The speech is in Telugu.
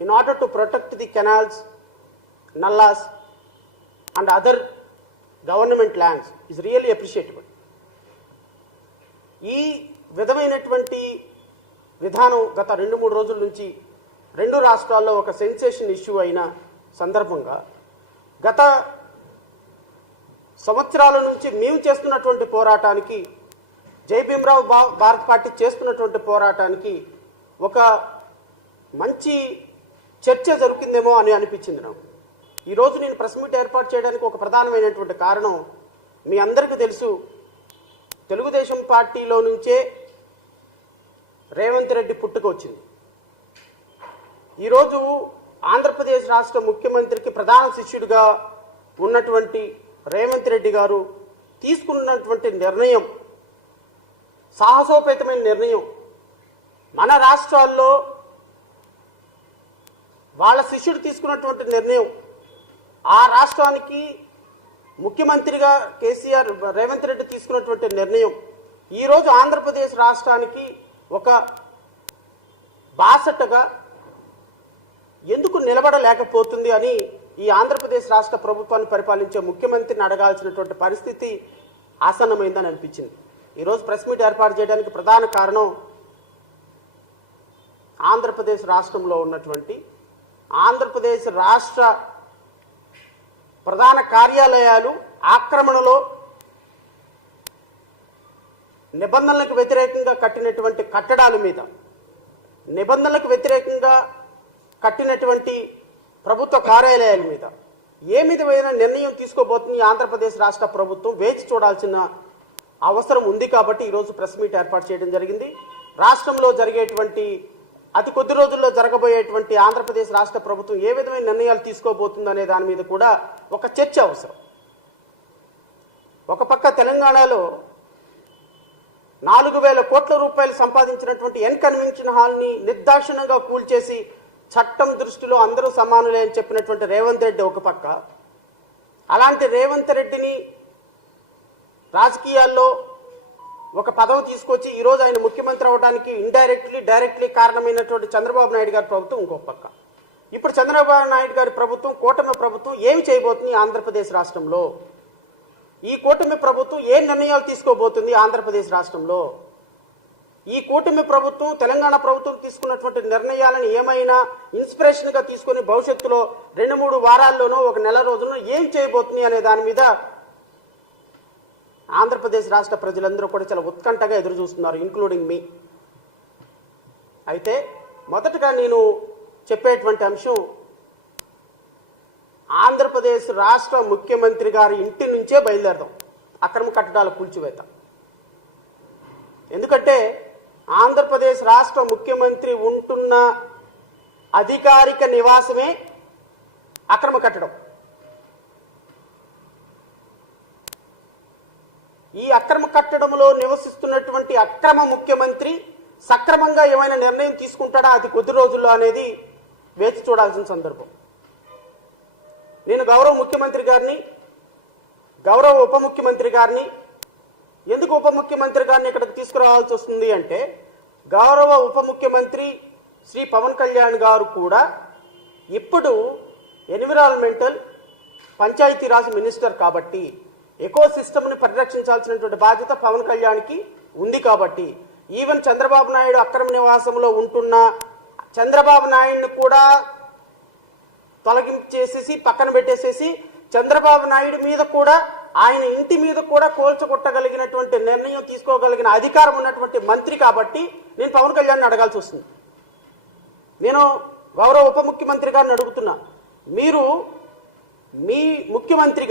in order to protect the canals, nallas and other government lands is really appreciable. ఈ విధమైనటువంటి విధానం గత 2-3 రోజుల నుంచి రెండు రాష్ట్రాల్లో ఒక సెన్సేషన్ ఇష్యూ అయిన సందర్భంగా గత సంవత్సరాల నుంచి మేము చేస్తున్నటువంటి పోరాటానికి జై భీమరావు భారత్ పార్టీ చేస్తున్నటువంటి పోరాటానికి ఒక మంచి చర్చ జరుగుతుందేమో అని అనిపించింది నాకు. ఈరోజు నేను ప్రెస్ మీట్ ఏర్పాటు చేయడానికి ఒక ప్రధానమైనటువంటి కారణం మీ అందరికీ తెలుసు, తెలుగుదేశం పార్టీలో నుంచే రేవంత్ రెడ్డి పుట్టుక వచ్చింది. ఈరోజు ఆంధ్రప్రదేశ్ రాష్ట్ర ముఖ్యమంత్రికి ప్రధాన శిష్యుడిగా ఉన్నటువంటి రేవంత్ రెడ్డి గారు తీసుకున్నటువంటి నిర్ణయం సాహసోపేతమైన నిర్ణయం. మన రాష్ట్రాల్లో వాళ్ళ శిష్యుడు తీసుకున్నటువంటి నిర్ణయం, ఆ రాష్ట్రానికి ముఖ్యమంత్రిగా కేసీఆర్ రేవంత్ రెడ్డి తీసుకున్నటువంటి నిర్ణయం ఈరోజు ఆంధ్రప్రదేశ్ రాష్ట్రానికి ఒక బాసటగా ఎందుకు నిలబడలేకపోతుంది అని ఈ ఆంధ్రప్రదేశ్ రాష్ట్ర ప్రభుత్వాన్ని పరిపాలించే ముఖ్యమంత్రిని అడగాల్సినటువంటి పరిస్థితి ఆసన్నమైందని అనిపించింది. ఈరోజు ప్రెస్ మీట్ ఏర్పాటు చేయడానికి ప్రధాన కారణం ఆంధ్రప్రదేశ్ రాష్ట్రంలో ఉన్నటువంటి ఆంధ్రప్రదేశ్ రాష్ట్ర ప్రధాన కార్యాలయాలు ఆక్రమణలో నిబంధనలకు వ్యతిరేకంగా కట్టినటువంటి కట్టడాల మీద, నిబంధనలకు వ్యతిరేకంగా కట్టినటువంటి ప్రభుత్వ కార్యాలయాల మీద ఏ విధమైన నిర్ణయం తీసుకోబోతుంది ఆంధ్రప్రదేశ్ రాష్ట్ర ప్రభుత్వం వేచి చూడాల్సిన అవసరం ఉంది. కాబట్టి ఈరోజు ప్రెస్ మీట్ ఏర్పాటు చేయడం జరిగింది. రాష్ట్రంలో జరిగేటువంటి అతి కొద్ది రోజుల్లో జరగబోయేటువంటి ఆంధ్రప్రదేశ్ రాష్ట్ర ప్రభుత్వం ఏ విధమైన నిర్ణయాలు తీసుకోబోతుంది అనే దాని మీద కూడా ఒక చర్చ అవసరం. ఒక పక్క తెలంగాణలో 4,000 కోట్ల రూపాయలు సంపాదించినటువంటి ఎన్ కన్వెన్షన్ హాల్ని నిర్దాక్షిణ్యంగా కూల్చేసి చట్టం దృష్టిలో అందరూ సమానులే అని చెప్పినటువంటి రేవంత్ రెడ్డి ఒక పక్క, అలాంటి రేవంత్ రెడ్డిని రాజకీయాల్లో ఒక పదవి తీసుకొచ్చి ఈరోజు ఆయన ముఖ్యమంత్రి అవడానికి ఇండైరెక్ట్లీ డైరెక్ట్లీ కారణమైనటువంటి చంద్రబాబు నాయుడు గారి ప్రభుత్వం ఇంకొక పక్క. ఇప్పుడు చంద్రబాబు నాయుడు గారి ప్రభుత్వం, కూటమి ప్రభుత్వం ఏమి చేయబోతుంది ఆంధ్రప్రదేశ్ రాష్ట్రంలో? ఈ కూటమి ప్రభుత్వం ఏ నిర్ణయాలు తీసుకోబోతుంది ఆంధ్రప్రదేశ్ రాష్ట్రంలో? ఈ కూటమి ప్రభుత్వం తెలంగాణ ప్రభుత్వం తీసుకున్నటువంటి నిర్ణయాలను ఏమైనా ఇన్స్పిరేషన్గా తీసుకొని భవిష్యత్తులో 2-3 వారాల్లోనో ఒక నెల రోజుల్లో ఏం చేయబోతుంది అనే దాని మీద ఆంధ్రప్రదేశ్ రాష్ట్ర ప్రజలందరూ కూడా చాలా ఉత్కంఠగా ఎదురు చూస్తున్నారు, ఇంక్లూడింగ్ మీ. అయితే మొదటగా నేను చెప్పేటువంటి అంశం ఆంధ్రప్రదేశ్ రాష్ట్ర ముఖ్యమంత్రి గారి ఇంటి నుంచే బయలుదేరదాం అక్రమ కట్టడాల కూల్చివేత. ఎందుకంటే ఆంధ్రప్రదేశ్ రాష్ట్ర ముఖ్యమంత్రి ఉంటున్న అధికారిక నివాసమే అక్రమ కట్టడం. ఈ అక్రమ కట్టడంలో నివసిస్తున్నటువంటి అక్రమ ముఖ్యమంత్రి సక్రమంగా ఏమైనా నిర్ణయం తీసుకుంటాడా అతి కొద్ది రోజుల్లో అనేది వేచి చూడాల్సిన సందర్భం. నేను గౌరవ ముఖ్యమంత్రి గారిని, గౌరవ ఉప ముఖ్యమంత్రి గారిని, ఎందుకు ఉప ముఖ్యమంత్రి గారిని ఇక్కడికి తీసుకురావాల్సి వస్తుంది అంటే గౌరవ ఉప ముఖ్యమంత్రి శ్రీ పవన్ కళ్యాణ్ గారు కూడా ఇప్పుడు ఎన్విరాన్మెంటల్ పంచాయతీరాజ్ మినిస్టర్ కాబట్టి ఎకో సిస్టమ్ని పరిరక్షించాల్సినటువంటి బాధ్యత పవన్ కళ్యాణ్కి ఉంది. కాబట్టి ఈవెన్ చంద్రబాబు నాయుడు అక్రమ నివాసంలో ఉంటున్న చంద్రబాబు నాయుడిని కూడా తొలగించేసేసి పక్కన పెట్టేసేసి చంద్రబాబు నాయుడు మీద కూడా ఆయన ఇంటి మీద కూడా కోల్చగొట్టగలిగినటువంటి నిర్ణయం తీసుకోగలిగిన అధికారం ఉన్నటువంటి మంత్రి కాబట్టి నేను పవన్ కళ్యాణ్ని అడగాల్సి వస్తుంది. నేను గౌరవ ఉప ముఖ్యమంత్రి గారిని అడుగుతున్నా, మీరు మీ ముఖ్యమంత్రిగా